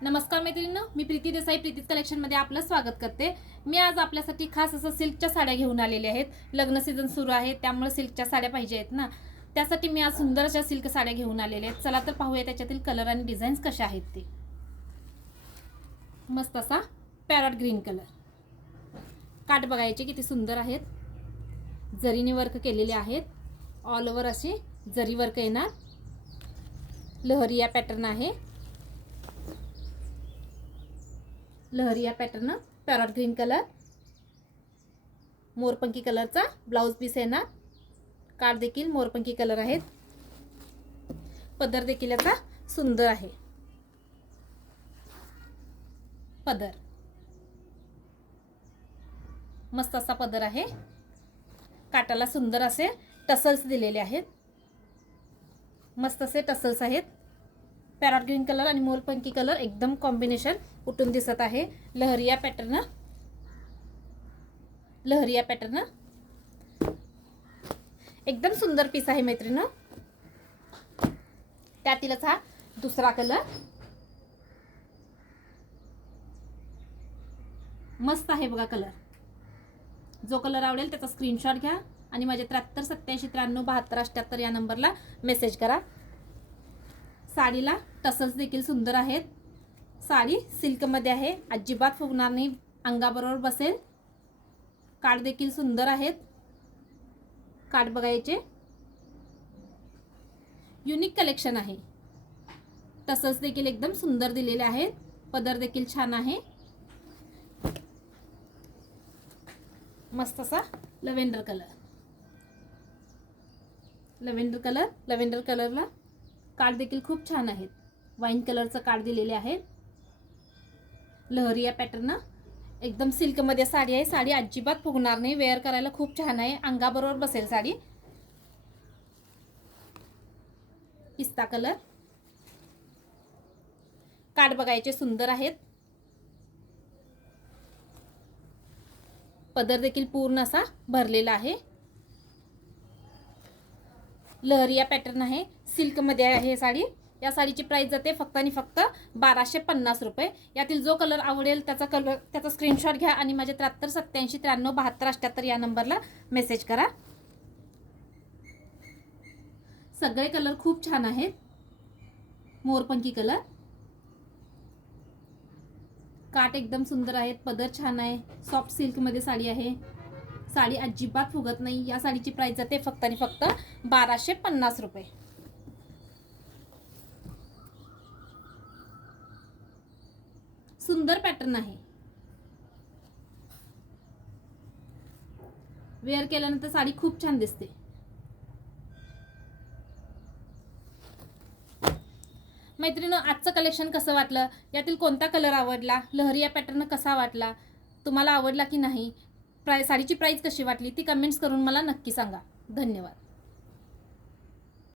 नमस्कार मैत्रिणींनो, मी प्रीती देसाई प्रीतीज कलेक्शनमध्ये आपलं स्वागत करते। मी आज आपल्यासाठी खास असं सिल्कच्या साड्या घेऊन आलेल्या आहेत। लग्न सीझन सुरू आहे त्यामुळे सिल्कच्या साड्या पाहिजे आहेत ना, त्यासाठी मी आज सुंदर अशा सिल्क साड्या घेऊन आलेल्या आहेत। चला तर पाहूया त्याच्यातील कलर आणि डिझाईन्स कशा आहेत ते। मस्त असा पॅरॉट ग्रीन कलर, काठ बघायचे किती सुंदर आहेत, जरीने वर्क केलेले आहेत, ऑल ओव्हर असे जरी वर्क येणार, लहरिया पॅटर्न आहे, लहरिया पॅटर्न, पॅरॉट ग्रीन कलर, मोरपंखी कलरचा ब्लाउज पीस येणार, काठ देखील मोरपंखी कलर आहेत, पदर देखील याचा सुंदर आहे, पदर मस्त असा पदर आहे, काठाला सुंदर असे टसल्स दिलेले आहेत, मस्त असे टसल्स आहेत। पॅरॉट ग्रीन कलर आणि मोरपंखी कलर एकदम कॉम्बिनेशन उठून दिसत आहे। लहरिया पॅटर्न, लहरिया पॅटर्न एकदम सुंदर पीस आहे मैत्रिणी। त्यातीलच हा दुसरा कलर मस्त आहे बघा कलर। जो कलर आवडेल त्याचा स्क्रीनशॉट घ्या आणि माझे 7387939278 या नंबरला मेसेज करा। साडीला टसल्स देखील सुंदर आहेत, साडी सिल्क मध्ये आहे, अजिबात फुगणार नाही, अंगाबरोबर बसेल। काठ देखील सुंदर आहेत, काठ बघायचे, युनिक कलेक्शन आहे। टसल्स देखील एकदम सुंदर दिलेले आहेत, पदर देखील छान आहे, मस्त असा lavender colour, lavender colour, lavender कलरला काठ देखील खूप छान आहेत, वाईन कलरचं काठ दिलेले आहे। लहरिया पॅटर्न एकदम सिल्क मध्ये साडी आहे, साडी अजिबात फुगणार नाही, वेअर करायला खूप छान आहे, अंगाबरोबर बसेल साडी। पिस्ता कलर, काठ बघायचे सुंदर आहेत, पदर देखील पूर्ण असा भरलेला आहे, लहरिया पॅटर्न आहे, सिल्क मध्ये आहे साडी। या साडीची प्राइस जाते फक्त आणि फक्त 1250 रुपये। यातील जो कलर आवडेल त्याचा स्क्रीनशॉट घ्या आणि माझे 7387939278 या नंबरला मेसेज करा। सगळे कलर खूप छान आहेत, मोरपंखी कलर, काठ एकदम सुंदर आहेत, पदर छान आहे, सॉफ्ट सिल्क मध्ये साडी आहे, साडी अजिबात फुगत नाही। या साडीची प्राइस जाते फक्त आणि फक्त 1250 रुपये। सुंदर पॅटर्न आहे, वेअर केल्यानंतर साडी खूप छान दिसते। मैत्रिणींनो, आजचं कलेक्शन कसं वाटलं, यातील कोणता कलर आवडला, लहरिया पॅटर्न कसा वाटला, तुम्हाला आवडला की नाही, साडीची प्राइस कशी वाटली ती कमेंट्स करून मला नक्की सांगा। धन्यवाद।